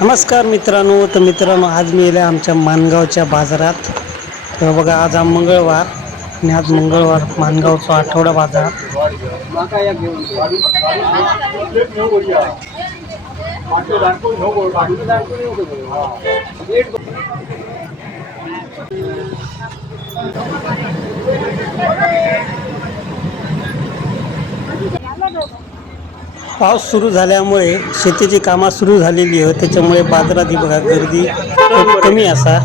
नमस्कार मित्रांनो, आज मी येले आमच्या मानगावच्या बाजारात. तर बघा आज मंगळवार आणि आज मंगळवार मानगावचा आठवडा बाजार. पाऊस सुरू झाल्यामुळे शेतीची कामं सुरू झालेली आहे, त्याच्यामुळे बाजारात ही बघा गर्दी खूप कमी असा.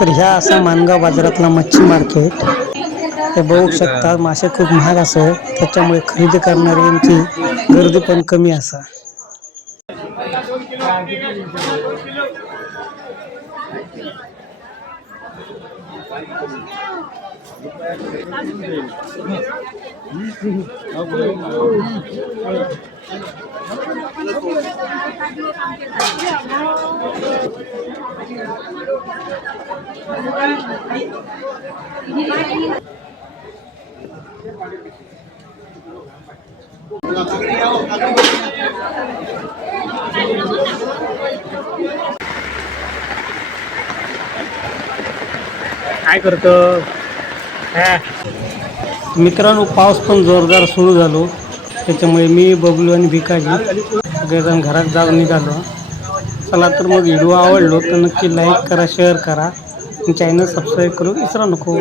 तर ह्या असा मानगाव बाजारातला मच्छी मार्केट. हे बघू शकता मासे खूप महाग असं, त्याच्यामुळे खरेदी करणाऱ्यांची गर्दी पण कमी असा. काय करतो मित्रांनो, पाऊस पण जोरदार सुरू झालो, त्याच्यामुळे मी बबलू आणि भिकाजी सगळेजण घरात जाऊन निघालो. चला तर मग व्हिडिओ आवडलो तर नक्की लाईक करा, शेअर करा आणि चॅनल सबस्क्राईब करू विसरू नको.